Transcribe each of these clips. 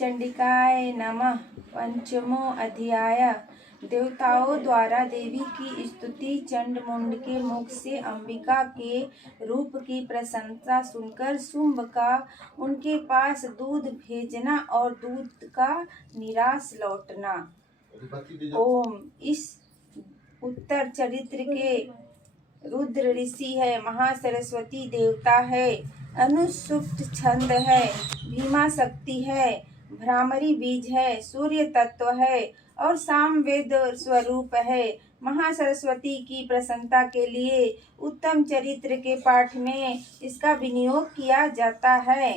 चंडिकाय नमः। पंचमो अध्याय। देवताओं द्वारा देवी की स्तुति। चंडमुंड के मुख से अंबिका के रूप की प्रशंसा सुनकर शुंभ का उनके पास दूध भेजना और दूध का निराश लौटना। ओम। इस उत्तर चरित्र के रुद्र ऋषि है, महासरस्वती देवता है, अनुसूक्त छंद है, भीमा शक्ति है, भ्रामरी बीज है, सूर्य तत्व है और सामवेद स्वरूप है। महासरस्वती की प्रसन्नता के लिए उत्तम चरित्र के पाठ में इसका विनियोग किया जाता है।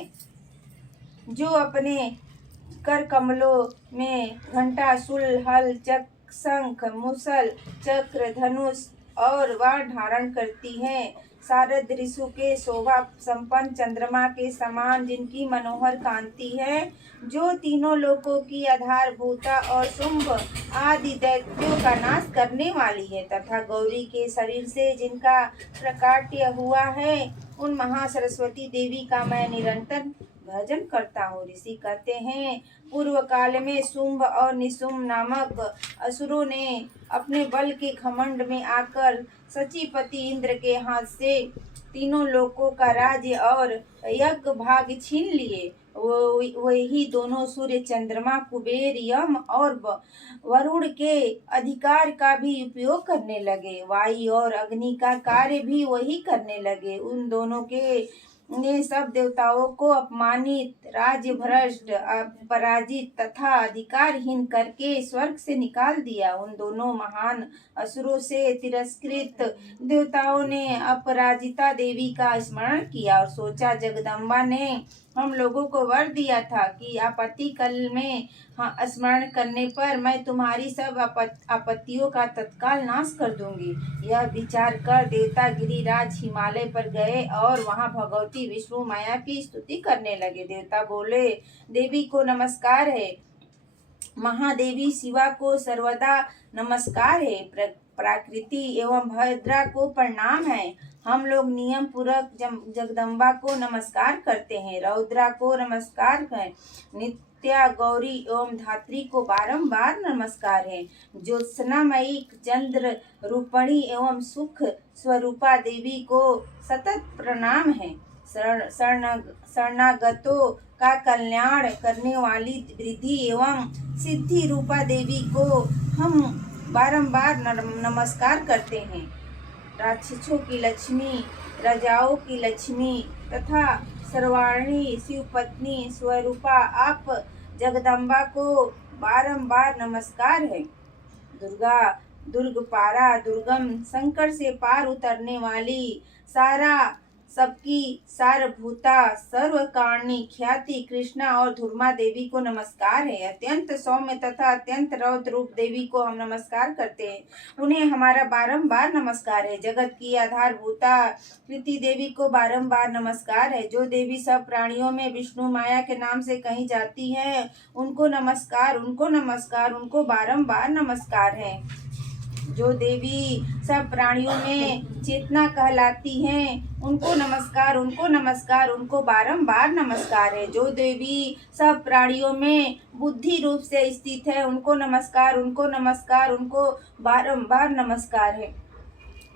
जो अपने कर कमलों में घंटा, शूल, हल, शंख, मुसल, चक्र, धनुष और बाण धारण करती है। शारद ऋतु के शोभा संपन्न चंद्रमा के समान जिनकी मनोहर कांति है, जो तीनों लोकों की आधारभूता और शुंभ आदि दैत्यों का नाश करने वाली है, तथा गौरी के शरीर से जिनका प्रकाट्य हुआ है, उन महासरस्वती देवी का मैं निरंतर भजन करता हूँ। ऋषि कहते हैं, पूर्व काल में शुंभ और निशुंभ नामक असुरों ने अपने बल के घमंड में आकर सचीपति इंद्र के हाथ से तीनों लोकों का राज्य और यज्ञ भाग छीन लिए। वही दोनों सूर्य, चंद्रमा, कुबेर, यम और वरुण के अधिकार का भी उपयोग करने लगे। वायु और अग्नि का कार्य भी वही करने लगे। उन दोनों के ने सब देवताओं को अपमानित, राज्य भ्रष्ट, पराजित तथा अधिकारहीन करके स्वर्ग से निकाल दिया। उन दोनों महान असुरों से तिरस्कृत देवताओं ने अपराजिता देवी का स्मरण किया और सोचा, जगदम्बा ने हम लोगों को वर दिया था कि आपत्ति काल में स्मरण करने पर मैं तुम्हारी सब आपत्तियों का तत्काल नाश कर दूंगी। यह विचार कर देवता गिरिराज हिमालय पर गए और वहां भगवती विष्णु माया की स्तुति करने लगे। देवता बोले, देवी को नमस्कार है, महादेवी शिवा को सर्वदा नमस्कार है, प्रकृति एवं भद्रा को प्रणाम है। हम लोग नियम पूर्वक जगदम्बा को नमस्कार करते हैं, रौद्रा को नमस्कार है, नित्या, गौरी एवं धात्री को बारंबार नमस्कार है, ज्योत्सनामयी, चंद्र रूपणी एवं सुख स्वरूपा देवी को सतत प्रणाम है। शरणागतों का कल्याण करने वाली वृद्धि एवं सिद्धि रूपा देवी को हम बारंबार नमस्कार करते हैं। राक्षसों की लक्ष्मी, राजाओं की लक्ष्मी तथा सर्वाणी शिवपत्नी स्वरूपा आप जगदम्बा को बारंबार नमस्कार है। दुर्गा, दुर्गपारा, दुर्गम, संकट से पार उतरने वाली, सारा सबकी सारभूता, सर्वकारणी, ख्याति, कृष्णा और धूर्मा देवी को नमस्कार है। अत्यंत सौम्य तथा अत्यंत रौद्र रूप देवी को हम नमस्कार करते हैं, उन्हें हमारा बारंबार नमस्कार है। जगत की आधारभूता कृति देवी को बारंबार नमस्कार है। जो देवी सब प्राणियों में विष्णु माया के नाम से कही जाती है, उनको नमस्कार, उनको नमस्कार, उनको बारंबार नमस्कार है। जो देवी सब प्राणियों में चेतना कहलाती हैं, उनको नमस्कार, उनको नमस्कार, उनको बारंबार नमस्कार है। जो देवी सब प्राणियों में बुद्धि रूप से स्थित है, उनको नमस्कार, उनको नमस्कार, उनको बारंबार नमस्कार है।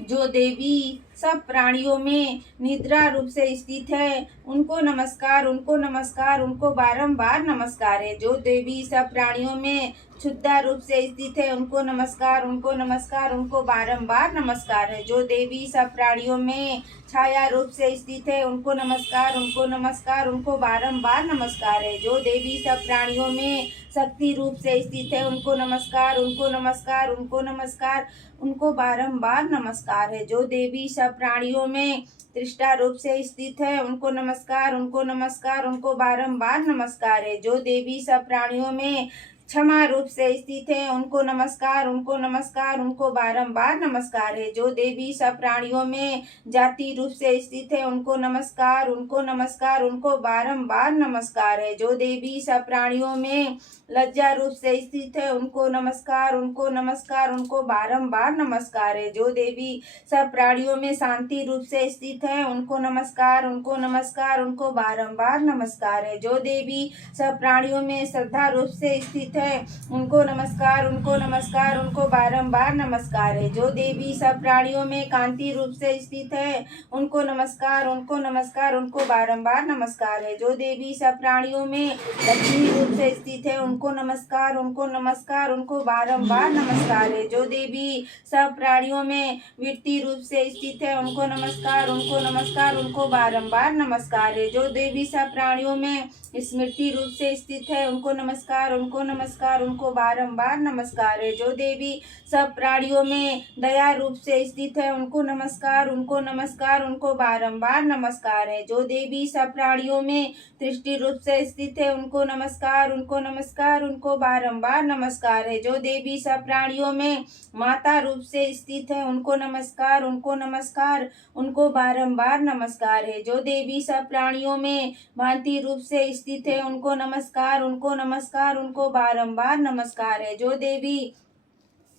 जो देवी सब प्राणियों में निद्रा रूप से स्थित है, उनको नमस्कार, उनको नमस्कार, उनको बारंबार नमस्कार है। जो देवी सब प्राणियों में क्षुद्धा रूप से स्थित है, उनको नमस्कार, उनको नमस्कार, उनको बारंबार नमस्कार है। जो देवी सब प्राणियों में छाया रूप से स्थित है, उनको नमस्कार, उनको नमस्कार, उनको बारंबार नमस्कार है। जो देवी सब प्राणियों में शक्ति रूप से स्थित है, उनको नमस्कार, उनको नमस्कार, उनको नमस्कार, उनको बारंबार नमस्कार है। जो देवी सब प्राणियों में त्रिष्ठा रूप से स्थित है, उनको नमस्कार, उनको नमस्कार, उनको बारंबार नमस्कार है। जो देवी सब प्राणियों में क्षमा रूप से स्थित है उनको नमस्कार, उनको नमस्कार, उनको बारंबार नमस्कार है। जो देवी सब प्राणियों में जाति रूप से स्थित है उनको नमस्कार, उनको नमस्कार, उनको बारंबार नमस्कार है। जो देवी सब प्राणियों में लज्जा रूप से स्थित है उनको नमस्कार, उनको नमस्कार, उनको बारंबार नमस्कार है। जो देवी सब प्राणियों में शांति रूप से स्थित है उनको नमस्कार, उनको नमस्कार, उनको बारंबार नमस्कार है। जो देवी सब प्राणियों में श्रद्धा रूप से स्थित है उनको नमस्कार, उनको नमस्कार, उनको बारंबार नमस्कार है। जो देवी सब प्राणियों में कांति रूप से स्थित है उनको नमस्कार, उनको नमस्कार, उनको बारंबार नमस्कार है। जो देवी सब प्राणियों में लक्ष्मी रूप से स्थित है उनको नमस्कार, उनको नमस्कार, उनको बारंबार नमस्कार है। जो देवी सब प्राणियों में वृत्ति रूप से स्थित है उनको नमस्कार, उनको नमस्कार, उनको बारंबार नमस्कार है। जो देवी सब प्राणियों में स्मृति रूप से स्थित है उनको नमस्कार, उनको नमस्कार, उनको बारंबार नमस्कार है। जो देवी सब प्राणियों में दया रूप से स्थित है उनको नमस्कार, उनको नमस्कार, उनको बारंबार नमस्कार है। जो देवी सब प्राणियों में दृष्टि रूप से स्थित है उनको नमस्कार, उनको नमस्कार, उनको बारंबार नमस्कार है। जो देवी सब प्राणियों में माता रूप से स्थित है उनको नमस्कार, उनको नमस्कार, उनको बारंबार नमस्कार है। जो देवी सब प्राणियों में भांति रूप से स्थित है उनको नमस्कार, उनको नमस्कार, उनको बारंबार नमस्कार है। जो देवी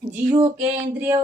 जीवों के इंद्रिय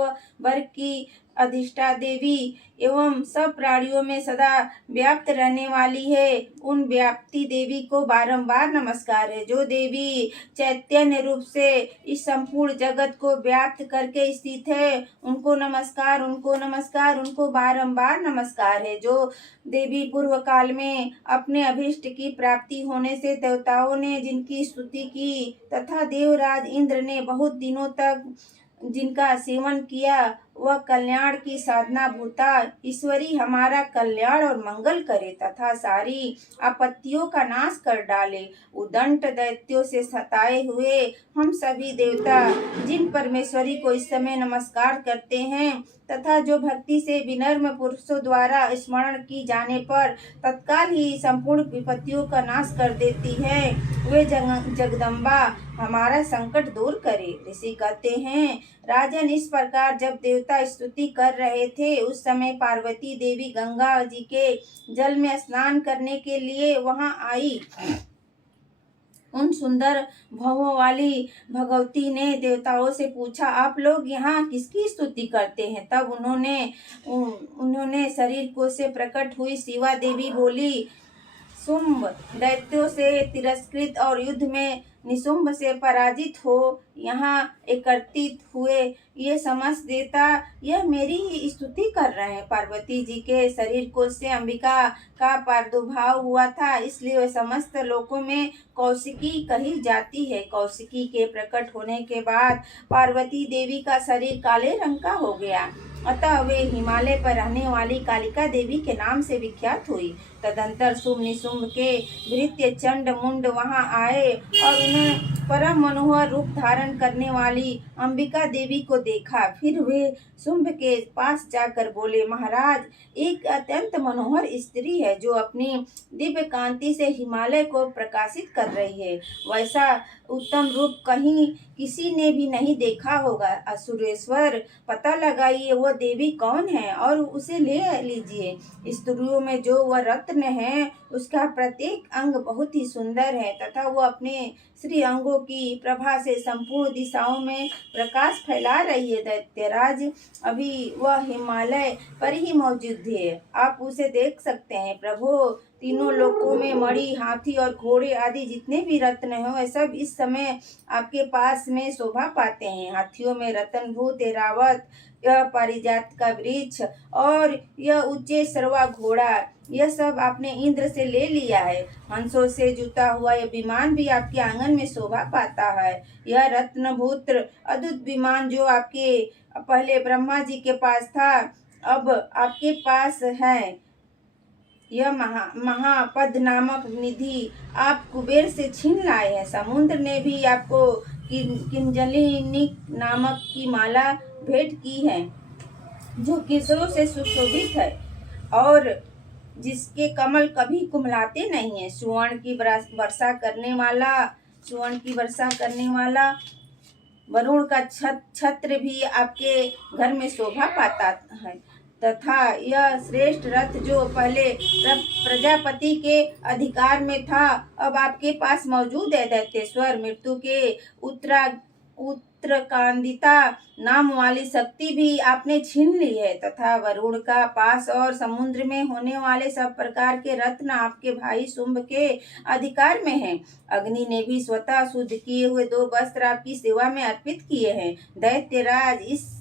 वर्ग की अधिष्ठा देवी एवं सब प्राणियों में सदा व्याप्त रहने वाली है उन व्याप्ति देवी को बारंबार नमस्कार है। जो देवी चैतन्य रूप से इस संपूर्ण जगत को व्याप्त करके स्थित है उनको नमस्कार, उनको नमस्कार, उनको बारंबार नमस्कार है। जो देवी पूर्व काल में अपने अभीष्ट की प्राप्ति होने से देवताओं ने जिनकी स्तुति की तथा देवराज इंद्र ने बहुत दिनों तक जिनका सेवन किया वह कल्याण की साधना भूता ईश्वरी हमारा कल्याण और मंगल करे तथा सारी आपत्तियों का नाश कर डाले। उदंत दैत्यों से सताए हुए हम सभी देवता जिन परमेश्वरी को इस समय नमस्कार करते हैं तथा जो भक्ति से विनम्र पुरुषों द्वारा स्मरण की जाने पर तत्काल ही संपूर्ण विपत्तियों का नाश कर देती है, वे जगदम्बा हमारा संकट दूर करे। ऋषि कहते हैं, राजन इस प्रकार जब देवता स्तुति कर रहे थे उस समय पार्वती देवी गंगा जी के जल में स्नान करने के लिए वहां आई। उन सुंदर भवों वाली भगवती ने देवताओं से पूछा, आप लोग यहाँ किसकी स्तुति करते हैं? तब उन्होंने शरीर को से प्रकट हुई शिवा देवी बोली, शुंभ दैत्यों से तिरस्कृत और युद्ध में निशुंभ से पराजित हो यहाँ एकत्रित हुए ये समस्त देवता यह मेरी ही स्तुति कर रहे हैं। पार्वती जी के शरीर को से अंबिका का प्रादुर्भाव हुआ था, इसलिए वह समस्त लोकों में कौशिकी कही जाती है। कौशिकी के प्रकट होने के बाद पार्वती देवी का शरीर काले रंग का हो गया, अतः वे हिमालय पर रहने वाली कालिका देवी के नाम से विख्यात हुई। तदंतर शुंभ निशुंभ के भृत्य चंड मुंड वहां आए और उन्हें परम मनोहर रूप धारण करने वाली अंबिका देवी को देखा। फिर वे शुंभ के पास जाकर बोले, महाराज एक अत्यंत मनोहर स्त्री है जो अपनी दिव्य कांति से हिमालय को प्रकाशित कर रही है। वैसा उत्तम रूप कहीं किसी ने भी नहीं देखा होगा। असुरेश्वर पता लगाइए वह देवी कौन है और उसे ले लीजिए। स्त्रियों में जो वह रत्न है उसका प्रत्येक अंग बहुत ही सुंदर है तथा वह अपने श्री अंगों की प्रभा से संपूर्ण दिशाओं में प्रकाश फैला रही है। दैत्यराज अभी वह हिमालय पर ही मौजूद है, आप उसे देख सकते हैं। प्रभु तीनों लोकों में मणि, हाथी और घोड़े आदि जितने भी रत्न हैं वे सब इस समय आपके पास में शोभा पाते हैं। हाथियों में रत्नभूत ऐरावत, यह पारिजात का वृक्ष और यह उच्चे सर्वा घोड़ा, यह सब आपने इंद्र से ले लिया है। हंसों से जुता हुआ यह विमान भी आपके आंगन में शोभा पाता है। यह रत्नभूत अद्भुत विमान जो आपके पहले ब्रह्मा जी के पास था अब आपके पास है। यह महापद नामक निधि आप कुबेर से छीन लाए हैं। समुद्र ने भी आपको किंजलिनी नामक की माला भेंट की है जो केसरों से सुशोभित है और जिसके कमल कभी कुमलाते नहीं है। सुवर्ण की वर्षा करने वाला सुवर्ण की वर्षा करने वाला वरुण का छत्र भी आपके घर में शोभा पाता है, तथा यह श्रेष्ठ रथ जो पहले प्रजापति के अधिकार में था अब आपके पास मौजूद है। दैत्येश्वर, मृत्यु के उत्तराकांदिता नाम वाली शक्ति भी आपने छीन ली है, तथा वरुण का पास और समुद्र में होने वाले सब प्रकार के रत्न आपके भाई शुंभ के अधिकार में हैं। अग्नि ने भी स्वतः शुद्ध किए हुए 2 वस्त्र आपकी सेवा में अर्पित किए हैं। दैत्यराज, इस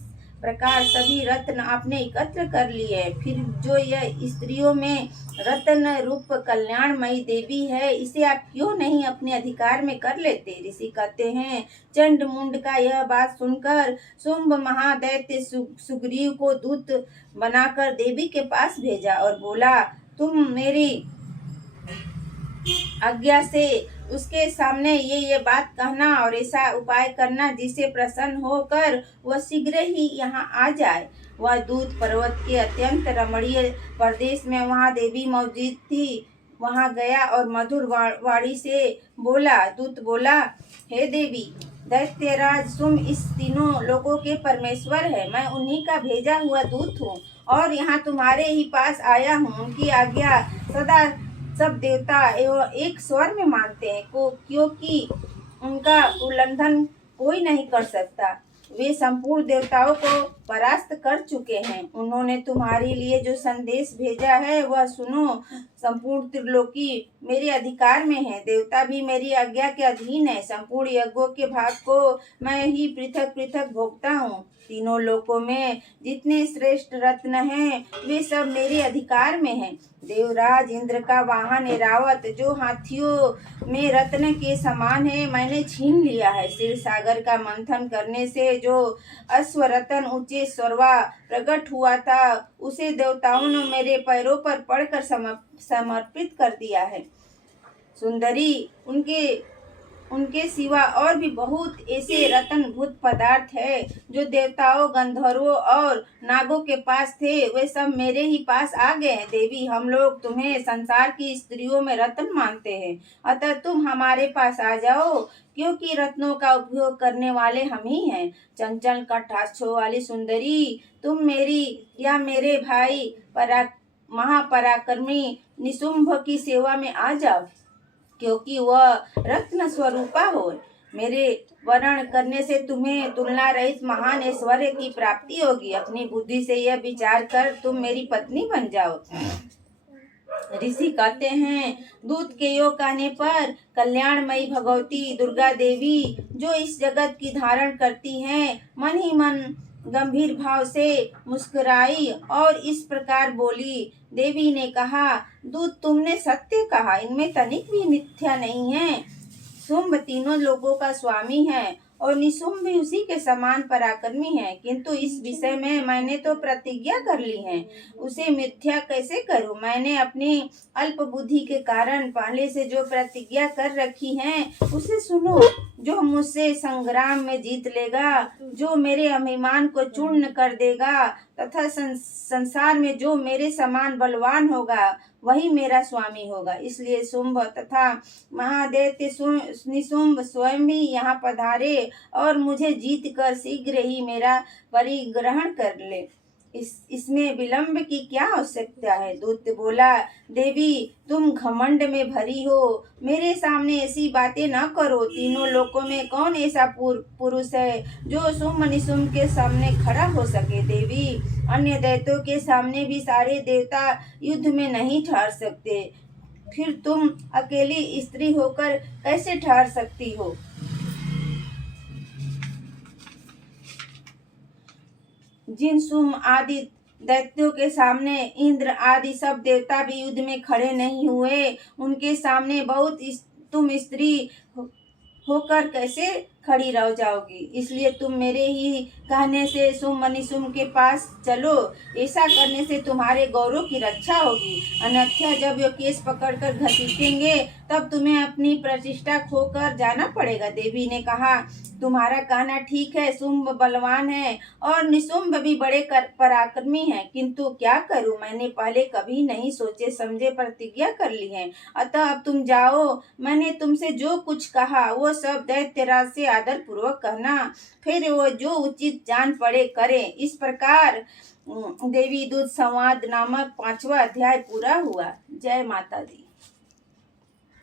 प्रकार सभी रत्न आपने एकत्र कर लिए। फिर जो यह स्त्रियों में रत्न रूप कल्याणमयी देवी है, इसे आप क्यों नहीं अपने अधिकार में कर लेते? ऋषि कहते हैं, चंड मुंड का यह बात सुनकर शुंभ महादैत्य सुग्रीव को दूत बनाकर देवी के पास भेजा और बोला, तुम मेरी आज्ञा से उसके सामने ये बात कहना और ऐसा उपाय करना जिसे प्रसन्न होकर वह शीघ्र ही यहाँ आ जाए। वह दूत पर्वत के अत्यंत रमणीय प्रदेश में वहाँ देवी मौजूद थी, वहाँ गया और मधुर वाणी से बोला। दूत बोला, हे देवी, दैत्यराज शुंभ इस तीनों लोगों के परमेश्वर है। मैं उन्हीं का भेजा हुआ दूत हूँ और यहाँ तुम्हारे ही पास आया हूँ। उनकी आज्ञा सदा सब देवता एवं एक स्वर में मानते हैं क्योंकि उनका उल्लंघन कोई नहीं कर सकता। वे संपूर्ण देवताओं को परास्त कर चुके हैं। उन्होंने तुम्हारे लिए जो संदेश भेजा है वह सुनो। संपूर्ण त्रिलोकी मेरे अधिकार में है, देवता भी मेरी आज्ञा के अधीन है। संपूर्ण यज्ञों के भाग को मैं ही पृथक पृथक भोगता हूँ। तीनों लोकों में जितने श्रेष्ठ रत्न हैं वे सब मेरे अधिकार में हैं। देवराज इंद्र का वाहन ऐरावत जो हाथियों में रत्न के समान है, मैंने छीन लिया है। क्षीर सागर का मंथन करने से जो अश्व रत्न ऊंचे स्वर्वा प्रकट हुआ था, उसे देवताओं ने मेरे पैरों पर पड़कर समर्पित कर दिया है। सुंदरी, उनके सिवा और भी बहुत ऐसे रत्नभूत पदार्थ है जो देवताओं, गंधर्वों और नागों के पास थे, वे सब मेरे ही पास आ गए हैं। देवी, हम लोग तुम्हें संसार की स्त्रियों में रत्न मानते हैं, अतः तुम हमारे पास आ जाओ, क्योंकि रत्नों का उपयोग करने वाले हम ही हैं। चंचल कटाक्षों वाली सुंदरी, तुम मेरी या मेरे भाई महापराक्रमी निशुंभ की सेवा में आ जाओ, क्योंकि वह रत्न स्वरूपा हो। मेरे वर्ण करने से तुम्हें तुलना रहित महान ऐश्वर्य की प्राप्ति होगी। अपनी बुद्धि से यह विचार कर तुम मेरी पत्नी बन जाओ। ऋषि कहते हैं, दूत के योग कहने पर कल्याणमयी भगवती दुर्गा देवी जो इस जगत की धारण करती हैं, मन ही मन गंभीर भाव से मुस्कुराई और इस प्रकार बोली। देवी ने कहा, दूत, तुमने सत्य कहा, इनमें तनिक भी मिथ्या नहीं है। शुंभ तीनों लोगों का स्वामी है और निशुंभ भी उसी के समान पराक्रमी है, किंतु इस विषय में मैंने तो प्रतिज्ञा कर ली है, उसे मिथ्या कैसे करूं? मैंने अपनी अल्प बुद्धि के कारण पहले से जो प्रतिज्ञा कर रखी है उसे सुनो। जो मुझसे संग्राम में जीत लेगा, जो मेरे अभिमान को चूर्ण कर देगा तथा संसार में जो मेरे समान बलवान होगा, वही मेरा स्वामी होगा। इसलिए शुंभ तथा महादैत्य निशुंभ स्वयं भी यहाँ पधारे और मुझे जीत कर शीघ्र ही मेरा परिग्रहण कर ले। इसमें विलंब की क्या आवश्यकता है? दूत बोला, देवी, तुम घमंड में भरी हो, मेरे सामने ऐसी बातें न करो। तीनों लोकों में कौन ऐसा पुरुष है जो शुंभ निशुंभ के सामने खड़ा हो सके? देवी, अन्य दैत्यों के सामने भी सारे देवता युद्ध में नहीं ठहर सकते, फिर तुम अकेली स्त्री होकर कैसे ठहर सकती हो? जिन शुंभ आदि दैत्यों के सामने इंद्र आदि सब देवता भी युद्ध में खड़े नहीं हुए, उनके सामने बहुत तुम स्त्री होकर कैसे खड़ी रह जाओगी। इसलिए तुम मेरे ही कहने से शुंभ निशुंभ के पास चलो। ऐसा करने से तुम्हारे गौरव की रक्षा होगी, अन्यथा जब ये केस पकड़कर घसीटेंगे तब तुम्हें अपनी प्रतिष्ठा खोकर जाना पड़ेगा। देवी ने कहा, तुम्हारा कहना ठीक है, शुंभ बलवान है और निशुंभ भी बड़े पराक्रमी हैं, किंतु क्या करूं, मैंने पहले कभी नहीं सोचे समझे प्रतिज्ञा कर ली है। अतः अब तुम जाओ, मैंने तुमसे जो कुछ कहा वो सब दैत्यराज से आदर पूर्वक कहना, फिर वो जो उचित जान पड़े करे। इस प्रकार देवी दूत संवाद नामक 5वां अध्याय पूरा हुआ। जय माता दी।